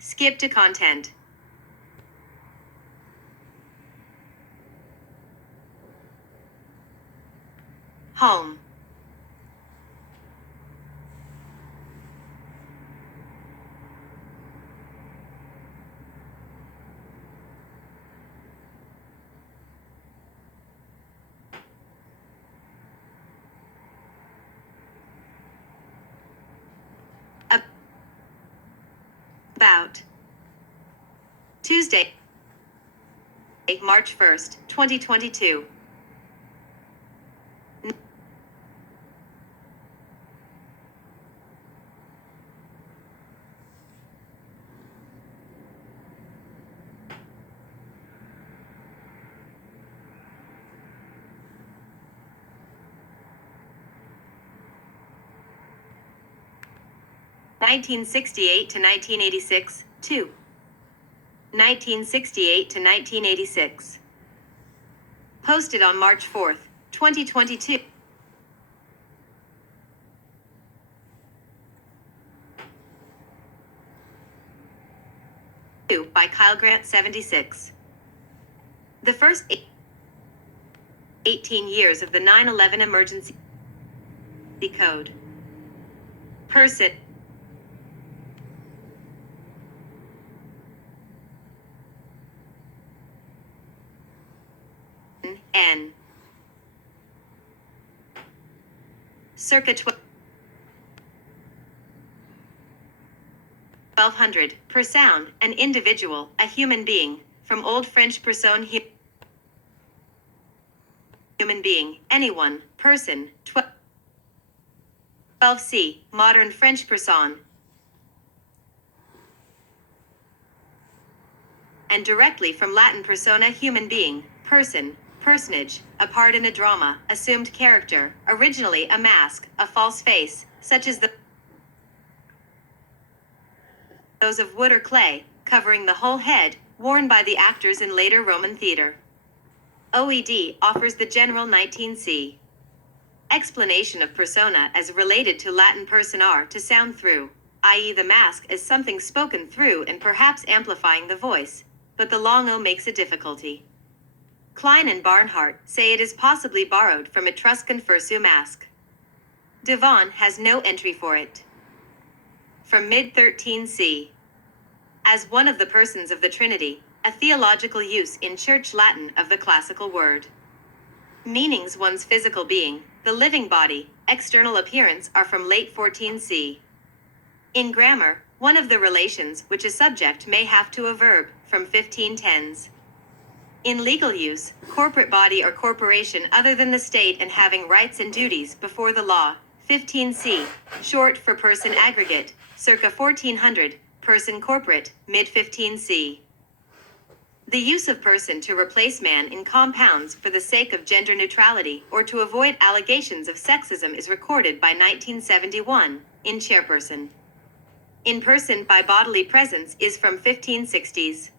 Skip to content. Home. About. Tuesday, March 1st, 2022. (1968 to 1986) 2. 1968 to 1986. Posted on March 4th, 2022. By Kyle Grant 76. The first 18 years of the 9/11 emergency code. Person. N. circa 1200, per sound, an individual, a human being, from Old French personne, human being, anyone, person, 12c, modern French personne, and directly from Latin persona, human being, person, personage, a part in a drama, assumed character, originally a mask, a false face, such as those of wood or clay, covering the whole head, worn by the actors in later Roman theater. OED offers the general 19c explanation of persona as related to Latin personare, to sound through, i.e. the mask as something spoken through and perhaps amplifying the voice, but the long O makes a difficulty. Klein and Barnhart say it is possibly borrowed from Etruscan fursu mask. Devon has no entry for it. From mid-13c. As one of the persons of the Trinity, a theological use in Church Latin of the classical word. Meanings: one's physical being, the living body, external appearance are from late 14c. In grammar, one of the relations which a subject may have to a verb, from 1510s. In legal use, corporate body or corporation other than the state and having rights and duties before the law, 15c, short for person aggregate, circa 1400, person corporate, mid-15c. The use of person to replace man in compounds for the sake of gender neutrality or to avoid allegations of sexism is recorded by 1971, in chairperson. In person by bodily presence is from 1560s.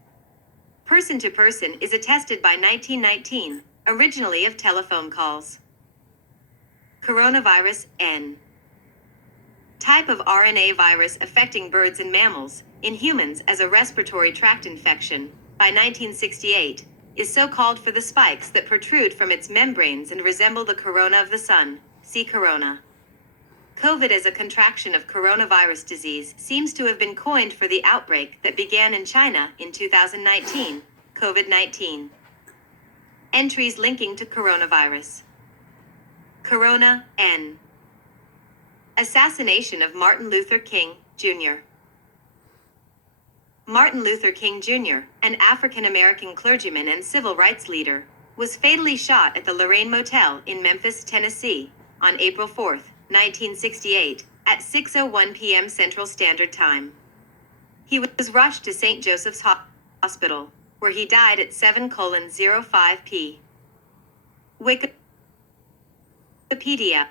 Person to person is attested by 1919, originally of telephone calls. Coronavirus, N. Type of RNA virus affecting birds and mammals, in humans as a respiratory tract infection, by 1968, is so called for the spikes that protrude from its membranes and resemble the corona of the sun, see corona. COVID as a contraction of coronavirus disease seems to have been coined for the outbreak that began in China in 2019, COVID-19. Entries linking to coronavirus. Corona, N. Assassination of Martin Luther King, Jr. Martin Luther King Jr., an African-American clergyman and civil rights leader, was fatally shot at the Lorraine Motel in Memphis, Tennessee, on April 4, 1968, at 6:01 p.m. Central Standard Time. He was rushed to St. Joseph's Hospital, where he died at 7:05 p. Wikipedia.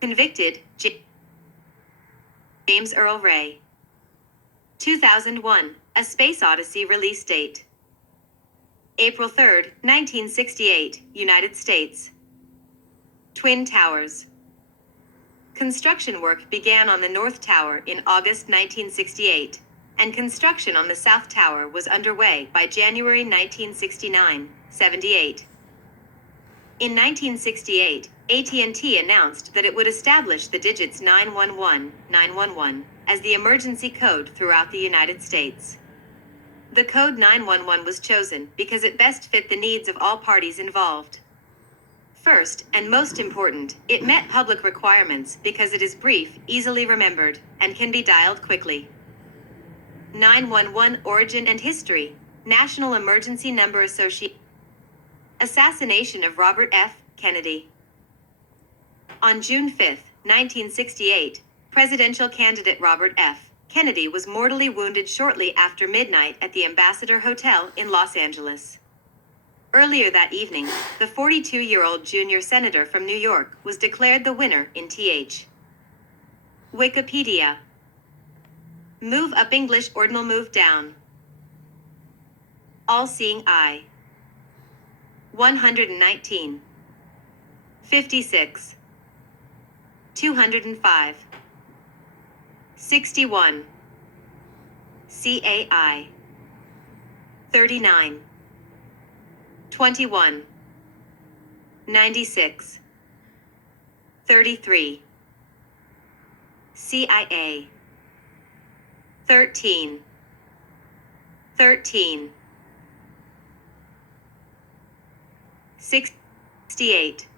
Convicted, James Earl Ray. 2001, A Space Odyssey release date. April 3, 1968, United States. Twin Towers. Construction work began on the North Tower in August 1968, and construction on the South Tower was underway by January 1969-78. In 1968, AT&T announced that it would establish the digits 911-911 as the emergency code throughout the United States. The code 911 was chosen because it best fit the needs of all parties involved. First, and most important, it met public requirements because it is brief, easily remembered, and can be dialed quickly. 911 Origin and History, National Emergency Number Association. Assassination of Robert F. Kennedy. On June 5, 1968, presidential candidate Robert F. Kennedy was mortally wounded shortly after midnight at the Ambassador Hotel in Los Angeles. Earlier that evening, the 42-year-old junior senator from New York was declared the winner in TH. Wikipedia. Move up English ordinal move down. All-seeing eye. 119. 56. 205. 61. CAI. 39. 21. 96. 33. CIA. 13, 13, 68,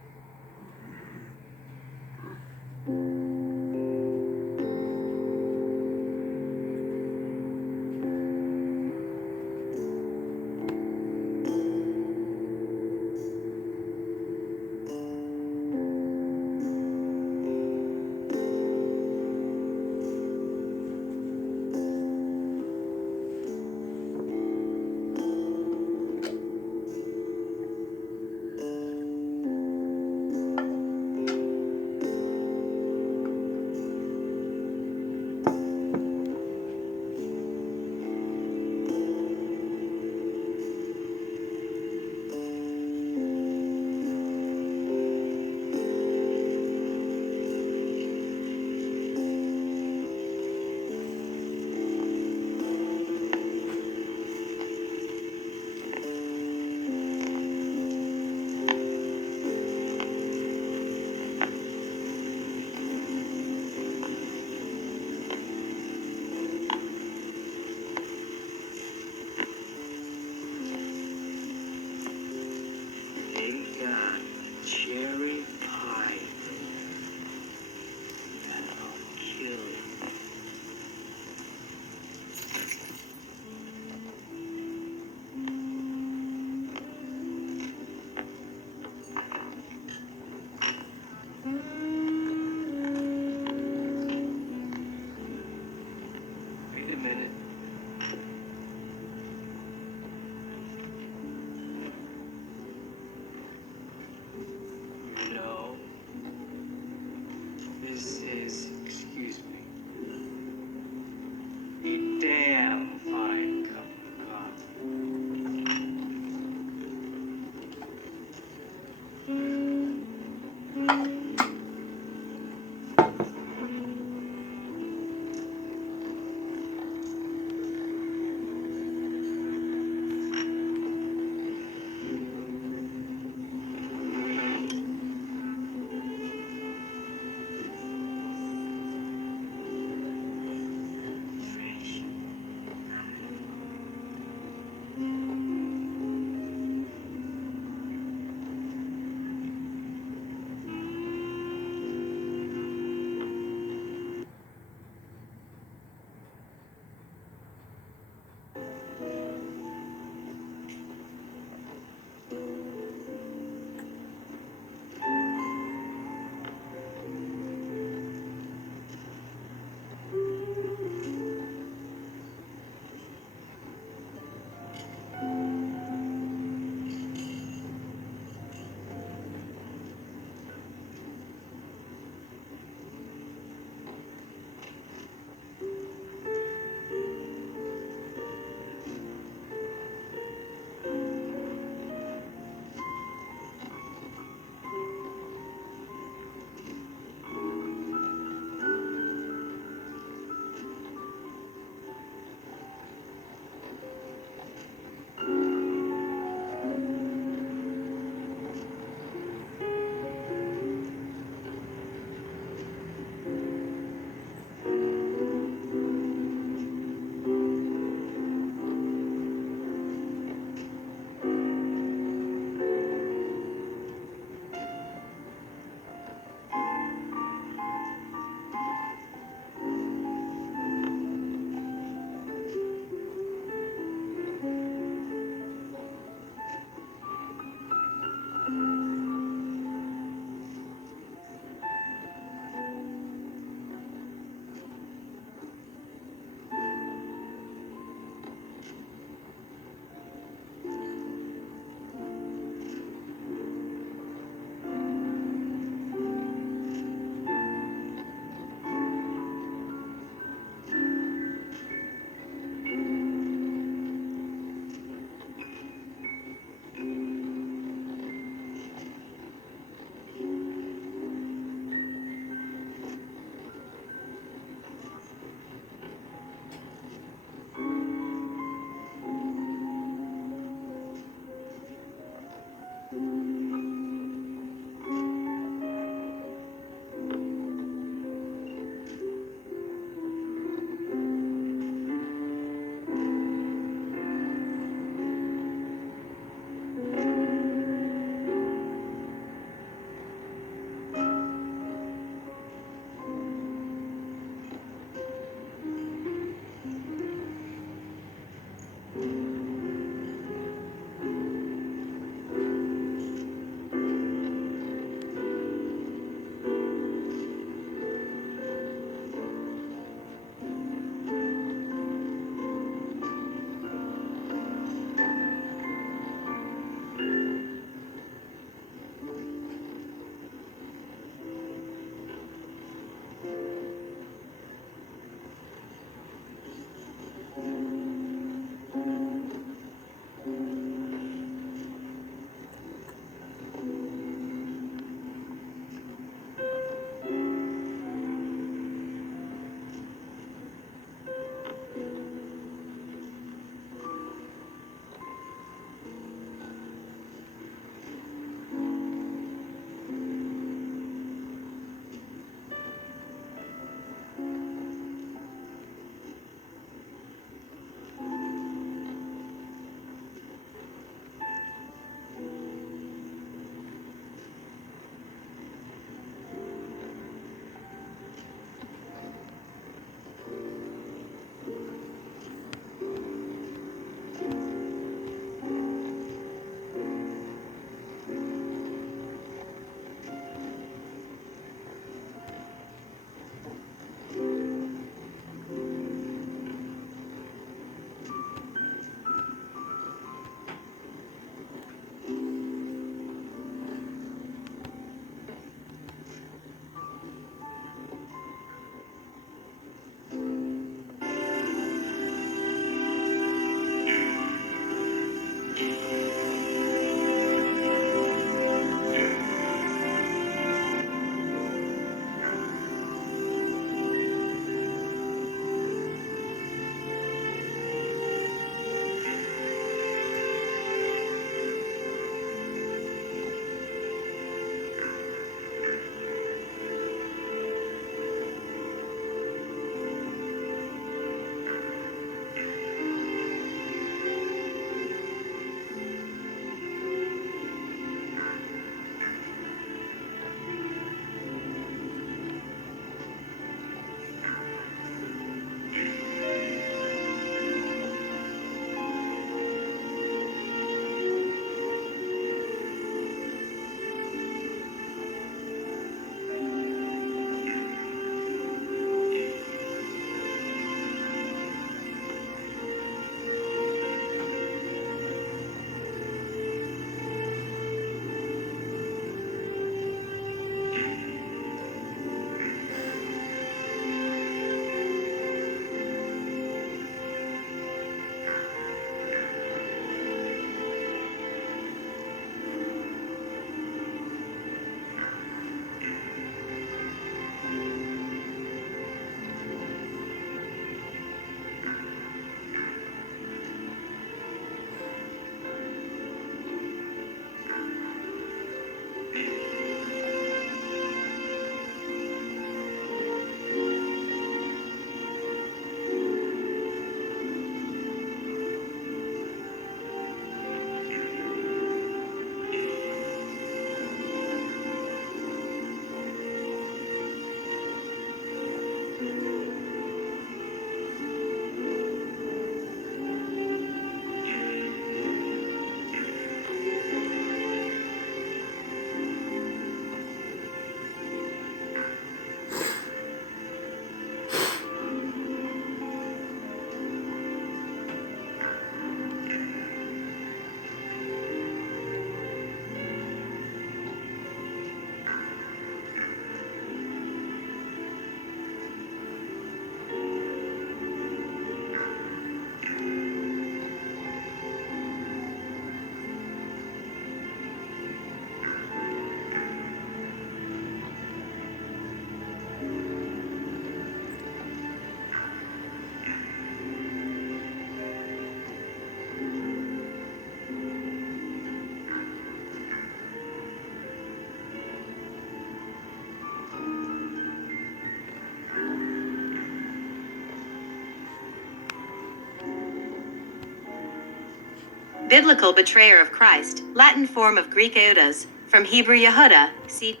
Biblical betrayer of Christ, Latin form of Greek Eudas, from Hebrew Yehuda, see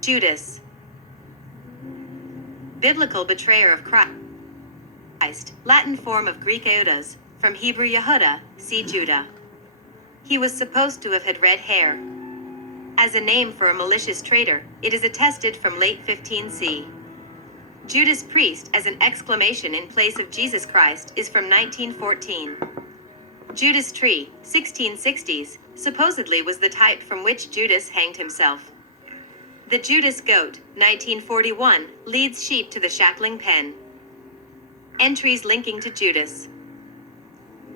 Judas. Biblical betrayer of Christ, Latin form of Greek Eudas, from Hebrew Yehuda, see Judah. He was supposed to have had red hair. As a name for a malicious traitor, it is attested from late 15c. Judas Priest as an exclamation in place of Jesus Christ is from 1914. Judas Tree, 1660s, supposedly was the type from which Judas hanged himself. The Judas Goat, 1941, leads sheep to the shackling pen. Entries linking to Judas.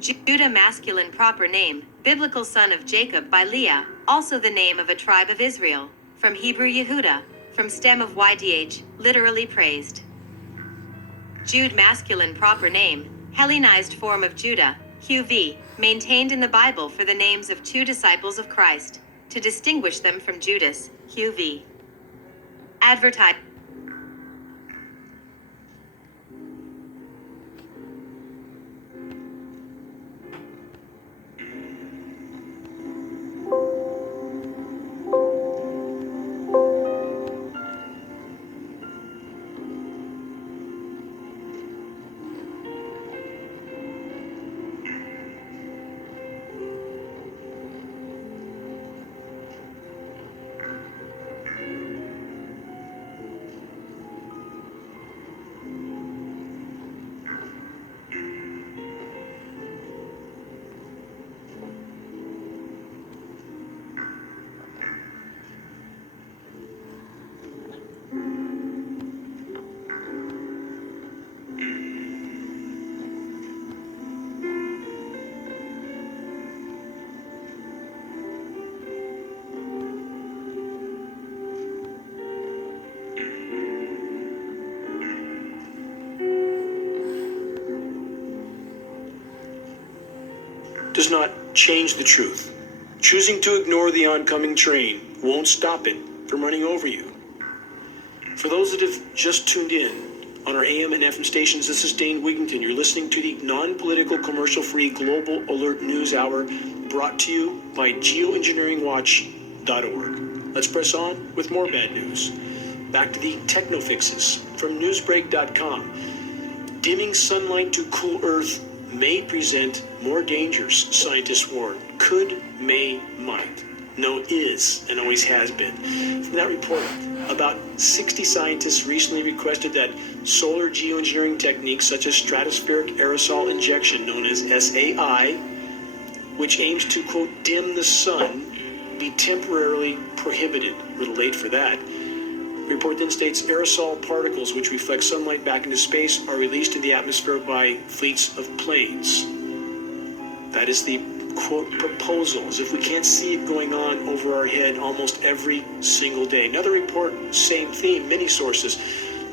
Judah masculine proper name, biblical son of Jacob by Leah, also the name of a tribe of Israel, from Hebrew Yehuda, from stem of ydh, literally praised. Jude masculine proper name, Hellenized form of Judah, Huv, maintained in the Bible for the names of two disciples of Christ, to distinguish them from Judas, Huv. Advertise. Does not change the truth. Choosing to ignore the oncoming train won't stop it from running over you. For those that have just tuned in on our AM and FM stations, this is Dane Wigington. You're listening to the non-political, commercial-free Global Alert News Hour, brought to you by geoengineeringwatch.org. Let's press on with more bad news. Back to the techno fixes from newsbreak.com. Dimming sunlight to cool Earth may present more dangers, scientists warn. Could, may, might. No, is, and always has been. From that report, about 60 scientists recently requested that solar geoengineering techniques such as stratospheric aerosol injection, known as SAI, which aims to, quote, dim the sun, be temporarily prohibited. A little late for that. The report then states aerosol particles which reflect sunlight back into space are released in the atmosphere by fleets of planes. That is the, quote, proposal, as if we can't see it going on over our head almost every single day. Another report, same theme, many sources.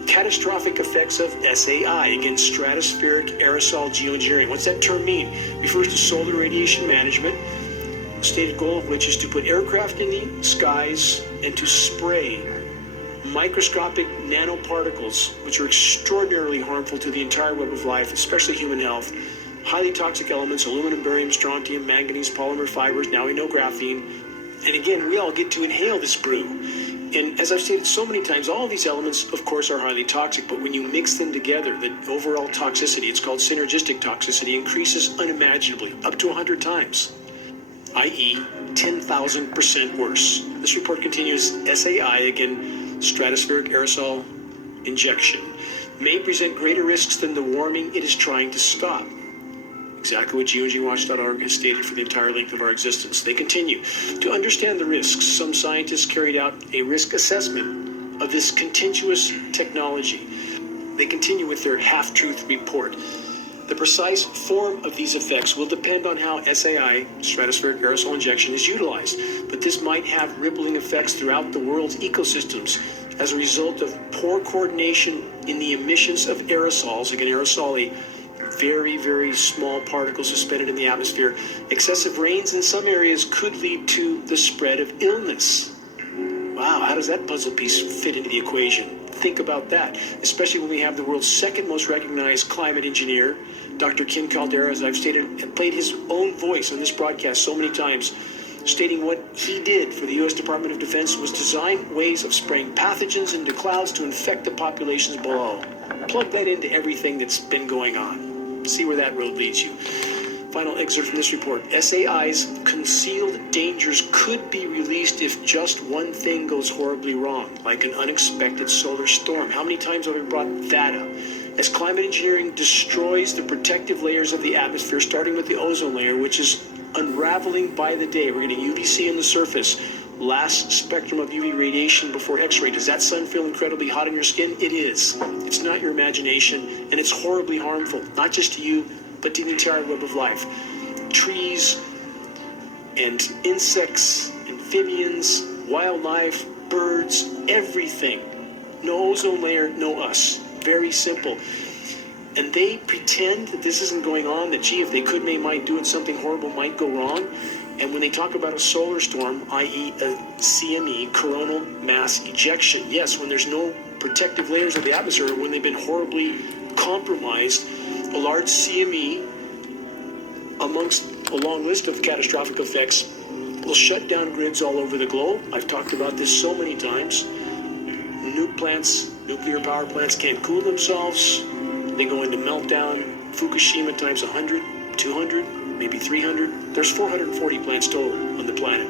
Catastrophic effects of SAI, again, stratospheric aerosol geoengineering. What's that term mean? It refers to solar radiation management, the stated goal of which is to put aircraft in the skies and to spray microscopic nanoparticles, which are extraordinarily harmful to the entire web of life, especially human health. Highly toxic elements, aluminum, barium, strontium, manganese, polymer fibers, now we know graphene. And again, we all get to inhale this brew. And as I've stated so many times, all of these elements, of course, are highly toxic, but when you mix them together, the overall toxicity, it's called synergistic toxicity, increases unimaginably, up to 100 times, i.e. 10,000% worse. This report continues, SAI, again, stratospheric aerosol injection, may present greater risks than the warming it is trying to stop. Exactly what geoengineeringwatch.org has stated for the entire length of our existence. They continue. To understand the risks, some scientists carried out a risk assessment of this contentious technology. They continue with their half-truth report. The precise form of these effects will depend on how SAI, stratospheric aerosol injection, is utilized, but this might have rippling effects throughout the world's ecosystems as a result of poor coordination in the emissions of aerosols, again, aerosol, a very, very small particles suspended in the atmosphere. Excessive rains in some areas could lead to the spread of illness. Wow, how does that puzzle piece fit into the equation? Think about that, especially when we have the world's second most recognized climate engineer, Dr. Ken Caldera, as I've stated, and played his own voice on this broadcast so many times, stating what he did for the U.S. Department of Defense was design ways of spraying pathogens into clouds to infect the populations below. Plug that into everything that's been going on. See where that road leads you. Final excerpt from this report. SAI's concealed dangers could be released if just one thing goes horribly wrong, like an unexpected solar storm. How many times have we brought that up? As climate engineering destroys the protective layers of the atmosphere, starting with the ozone layer, which is unraveling by the day. We're getting UVC in the surface. Last spectrum of UV radiation before X-ray. Does that sun feel incredibly hot on your skin? It is. It's not your imagination, and it's horribly harmful, not just to you, but to the entire web of life. Trees and insects, amphibians, wildlife, birds, everything. No ozone layer, no us. Very simple. And they pretend that this isn't going on, that gee, if they could, they might do it, something horrible might go wrong. And when they talk about a solar storm, i.e. a CME, coronal mass ejection, yes, when there's no protective layers of the atmosphere, when they've been horribly compromised, a large CME, amongst a long list of catastrophic effects, will shut down grids all over the globe. I've talked about this so many times. Nuclear power plants can't cool themselves. They go into meltdown. Fukushima times 100, 200, maybe 300. There's 440 plants total on the planet.